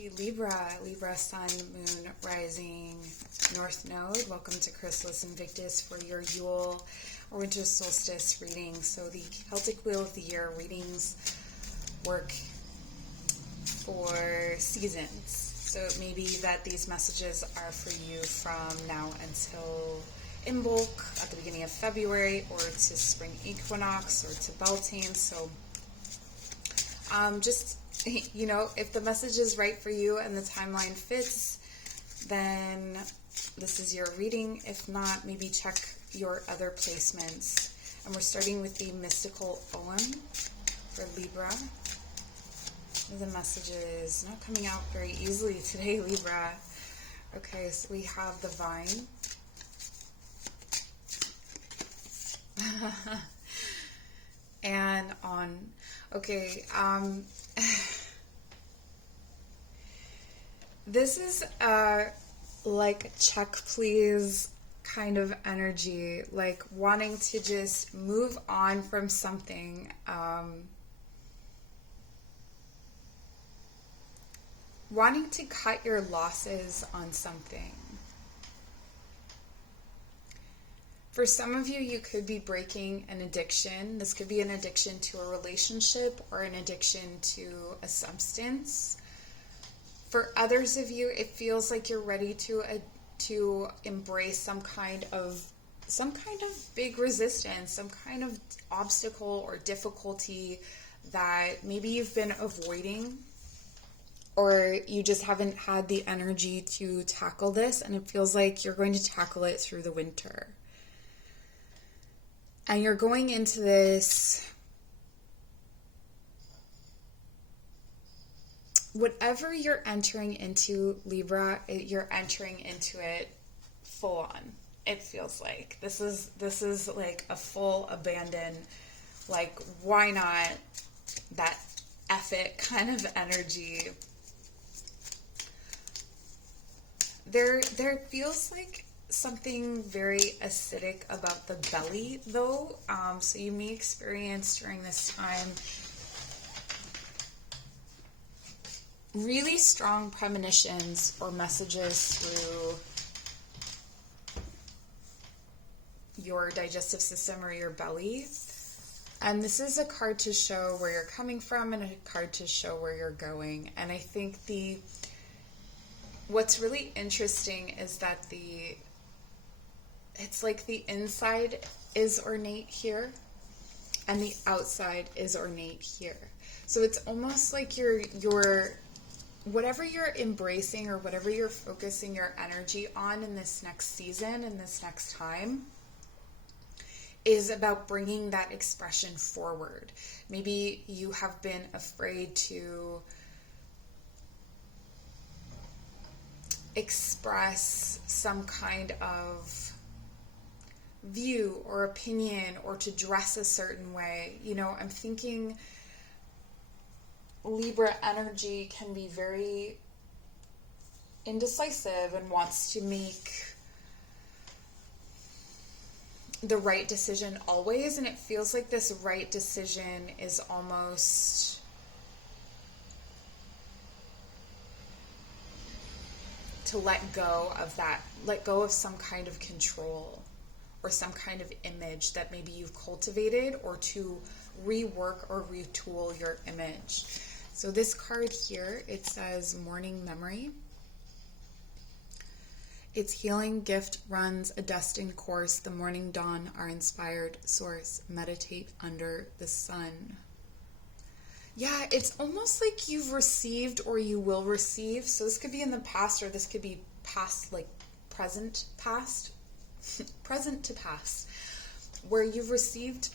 energy, Libra Sun, Moon, Rising, North Node. Welcome to Chrysalisinvictus for your Yule or Winter Solstice reading. So the Celtic Wheel of the Year readings work for seasons. So it may be that these messages are for you from now until Imbolc at the beginning of February, or to spring equinox, or to Beltane. So just, you know, if the message is right for you and the timeline fits, then this is your reading. If not, maybe check your other placements. And we're starting with the mystical Ogam for Libra. The message is not coming out very easily today, Libra. Okay, so we have the vine. And on. Okay, this is like check please kind of energy, like wanting to just move on from something, wanting to cut your losses on something. For some of you, you could be breaking an addiction. This could be an addiction to a relationship or an addiction to a substance. For others of you, it feels like you're ready to embrace some kind of big resistance, some kind of obstacle or difficulty that maybe you've been avoiding, or you just haven't had the energy to tackle this, and it feels like you're going to tackle it through the winter. And you're going into this, whatever you're entering into, Libra, you're entering into it full on. It feels like this is like a full abandon, like why not, that F it kind of energy. There feels like something very acidic about the belly, though. So you may experience during this time really strong premonitions or messages through your digestive system or your belly. And this is a card to show where you're coming from and a card to show where you're going. And I think what's really interesting is that it's like the inside is ornate here and the outside is ornate here. So it's almost like you're whatever you're embracing or whatever you're focusing your energy on in this next season, in this next time, is about bringing that expression forward. Maybe you have been afraid to express some kind of view or opinion, or to dress a certain way. You know, I'm thinking Libra energy can be very indecisive and wants to make the right decision always, and it feels like this right decision is almost to let go of some kind of control or some kind of image that maybe you've cultivated, or to rework or retool your image. So this card here, it says Morning Memory. Its healing gift runs a destined course. The morning dawn, our inspired source. Meditate under the sun. Yeah, it's almost like you've received or you will receive. So this could be in the past, or this could be past, like present past. Present to past, where you've received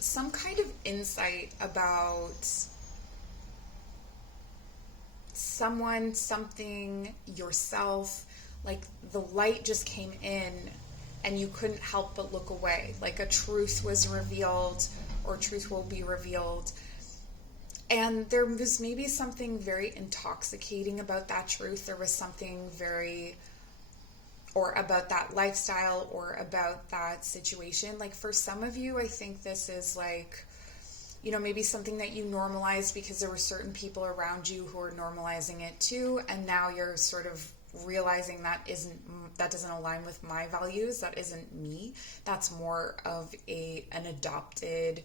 some kind of insight about someone, something, yourself, like the light just came in and you couldn't help but look away, like a truth was revealed or truth will be revealed. And there was maybe something very intoxicating about that truth. There was something very, or about that lifestyle, or about that situation. Like for some of you, I think this is like maybe something that you normalized because there were certain people around you who were normalizing it too, and now you're sort of realizing that doesn't align with my values, that isn't me, that's more of an adopted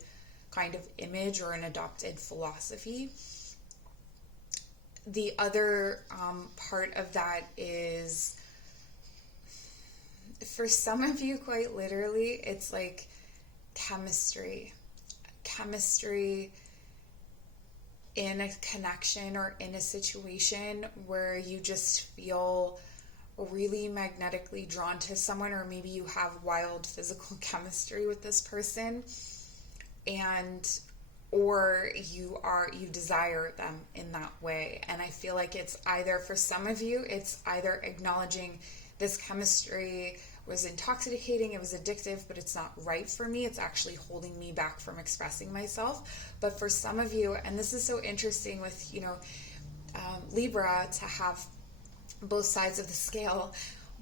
kind of image or an adopted philosophy. The other part of that is, for some of you, quite literally, it's like chemistry in a connection or in a situation where you just feel really magnetically drawn to someone, or maybe you have wild physical chemistry with this person, or you desire them in that way. And I feel like it's either, for some of you, it's either acknowledging this chemistry was intoxicating, it was addictive, but it's not right for me. It's actually holding me back from expressing myself. But for some of you, and this is so interesting with, Libra, to have both sides of the scale,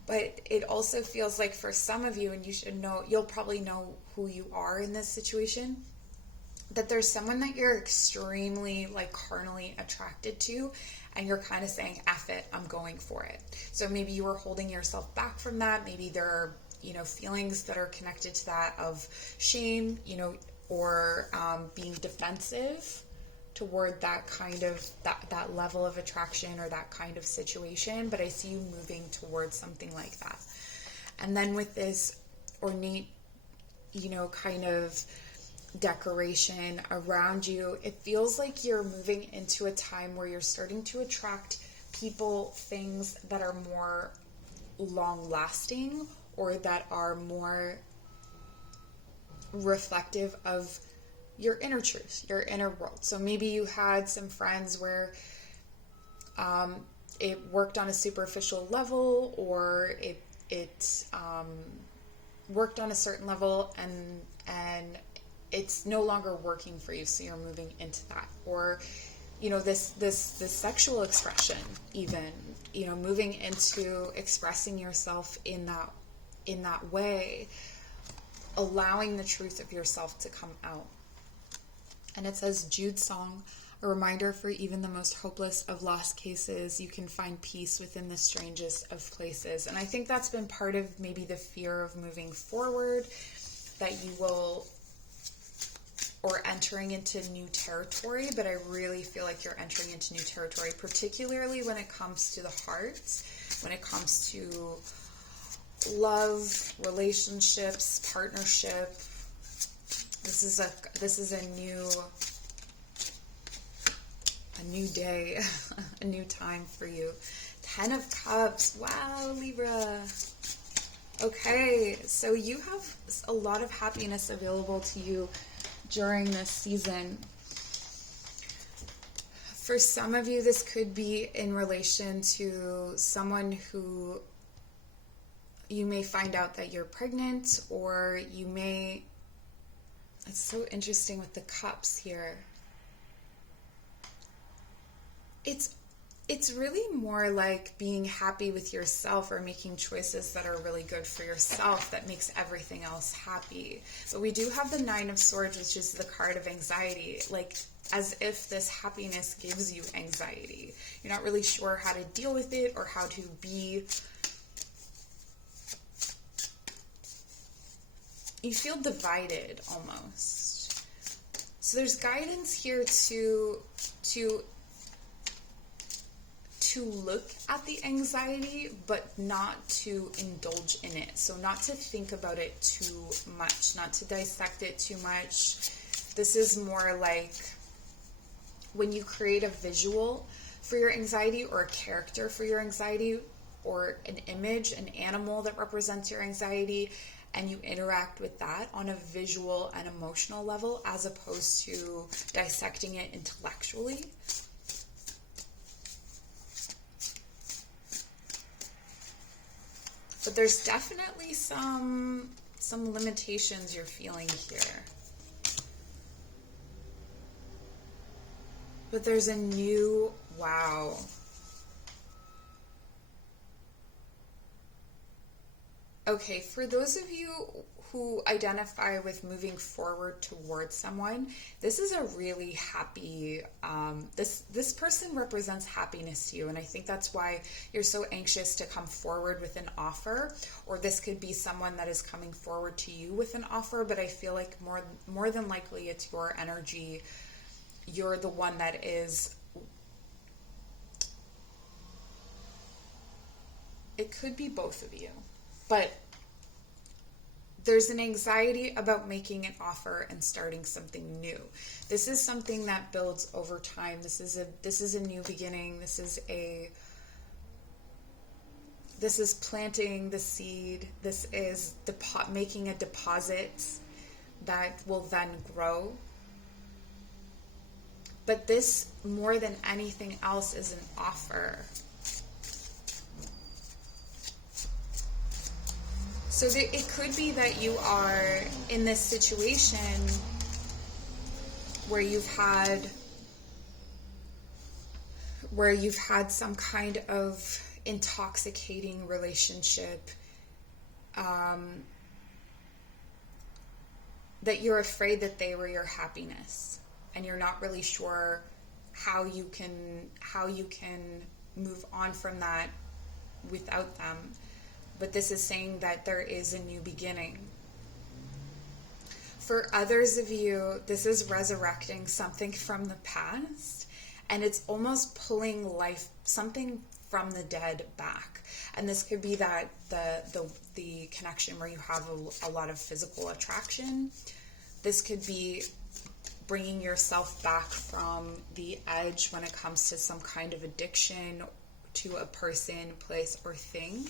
but it also feels like for some of you, and you should know, you'll probably know who you are in this situation, that there's someone that you're extremely carnally attracted to, and you're kind of saying, F it, I'm going for it. So maybe you were holding yourself back from that. Maybe there are, feelings that are connected to that of shame, or being defensive toward that kind of, that level of attraction or that kind of situation. But I see you moving towards something like that. And then with this ornate, kind of decoration around you, it feels like you're moving into a time where you're starting to attract people, things that are more long lasting, or that are more reflective of your inner truth, your inner world. So maybe you had some friends where it worked on a superficial level, or it worked on a certain level, and it's no longer working for you, so you're moving into that. Or, this sexual expression, even, moving into expressing yourself in that way, allowing the truth of yourself to come out. And it says, Jude's song, a reminder for even the most hopeless of lost cases, you can find peace within the strangest of places. And I think that's been part of maybe the fear of moving forward, that you will, or entering into new territory. But I really feel like you're entering into new territory, particularly when it comes to the hearts, when it comes to love, relationships, partnership. This is a new day, a new time for you. 10 of Cups. Wow, Libra. Okay, so you have a lot of happiness available to you during this season. For some of you, this could be in relation to someone who you may find out that you're pregnant, or you may, it's so interesting with the cups here. It's really more like being happy with yourself, or making choices that are really good for yourself that makes everything else happy. But we do have the 9 of Swords, which is the card of anxiety, like as if this happiness gives you anxiety. You're not really sure how to deal with it, or how to be. You feel divided almost. So there's guidance here to look at the anxiety, but not to indulge in it. So not to think about it too much, not to dissect it too much. This is more like when you create a visual for your anxiety, or a character for your anxiety, or an image, an animal that represents your anxiety, and you interact with that on a visual and emotional level, as opposed to dissecting it intellectually. But there's definitely some limitations you're feeling here. But there's a new, wow. Okay, for those of you who identify with moving forward towards someone, this is a really happy, this person represents happiness to you, and I think that's why you're so anxious to come forward with an offer, or this could be someone that is coming forward to you with an offer, but I feel like more than likely it's your energy. You're the one that is, it could be both of you, but there's an anxiety about making an offer and starting something new. This is something that builds over time. This is a new beginning. This is planting the seed. This is making a deposit that will then grow. But this, more than anything else, is an offer. So it could be that you are in this situation where you've had some kind of intoxicating relationship, that you're afraid that they were your happiness, and you're not really sure how you can move on from that without them. But this is saying that there is a new beginning. For others of you, this is resurrecting something from the past, and it's almost pulling something from the dead back. And this could be that the connection where you have a lot of physical attraction. This could be bringing yourself back from the edge when it comes to some kind of addiction to a person, place, or thing.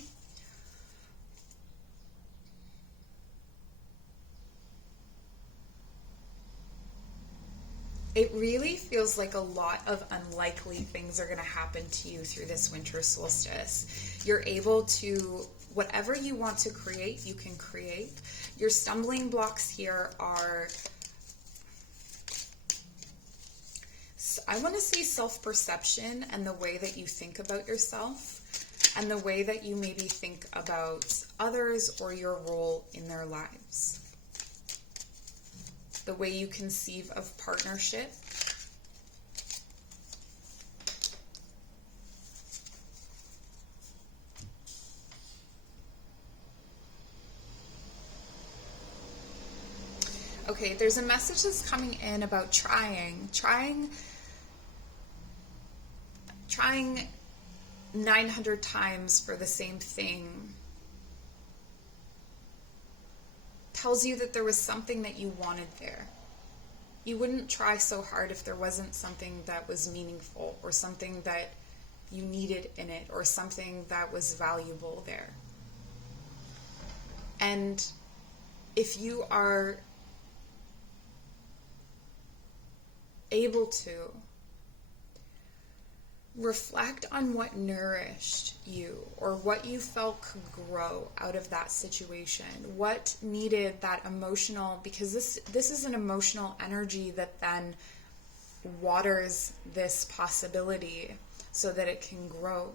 It really feels like a lot of unlikely things are going to happen to you through this winter solstice. You're able to, whatever you want to create, you can create. Your stumbling blocks here are, I want to say, self-perception and the way that you think about yourself and the way that you maybe think about others or your role in their lives. The way you conceive of partnership. Okay, there's a message that's coming in about trying 900 times for the same thing. Tells you that there was something that you wanted there. You wouldn't try so hard if there wasn't something that was meaningful or something that you needed in it or something that was valuable there. And if you are able to reflect on what nourished you or what you felt could grow out of that situation, what needed that emotional, because this is an emotional energy that then waters this possibility so that it can grow.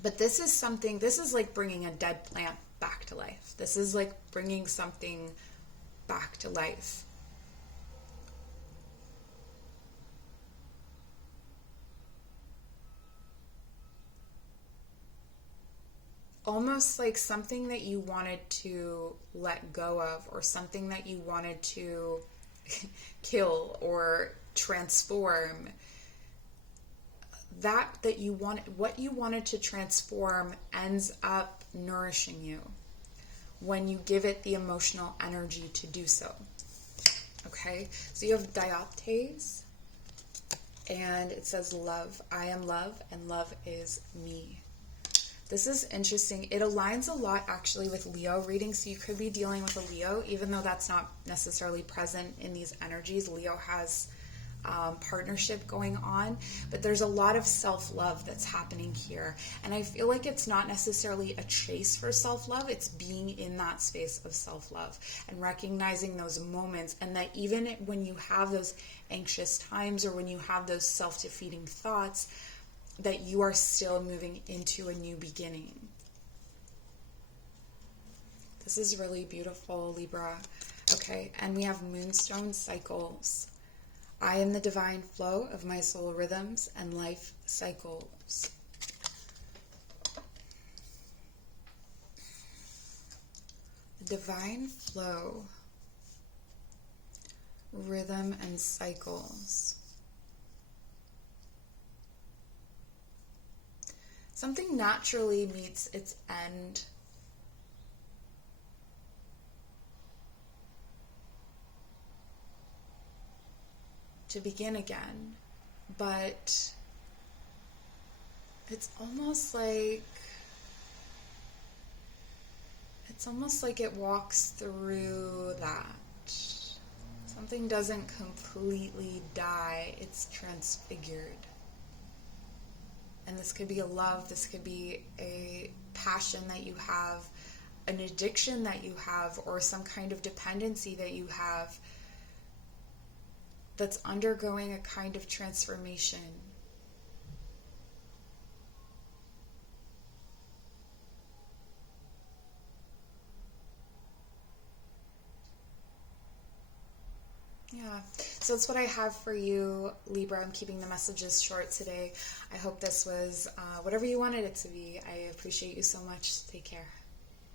But this is like bringing a dead plant back to life. This is like bringing something back to life. Almost like something that you wanted to let go of, or something that you wanted to kill or transform. That you wanted, what you wanted to transform ends up nourishing you when you give it the emotional energy to do so. Okay, so you have dioptase, and it says love. I am love, and love is me. This is interesting. It aligns a lot actually with Leo readings. So you could be dealing with a Leo, even though that's not necessarily present in these energies. Leo has partnership going on, but there's a lot of self-love that's happening here. And I feel like it's not necessarily a chase for self-love. It's being in that space of self-love and recognizing those moments. And that even when you have those anxious times or when you have those self-defeating thoughts, that you are still moving into a new beginning. This is really beautiful, Libra. Okay, and we have moonstone cycles. I am the divine flow of my soul rhythms and life cycles. The divine flow, rhythm and cycles. Something naturally meets its end. To begin again, but it's almost like it walks through that. Something doesn't completely die, it's transfigured. And this could be a love, this could be a passion that you have, an addiction that you have, or some kind of dependency that you have that's undergoing a kind of transformation. Yeah, so that's what I have for you, Libra. I'm keeping the messages short today. I hope this was whatever you wanted it to be. I appreciate you so much. Take care.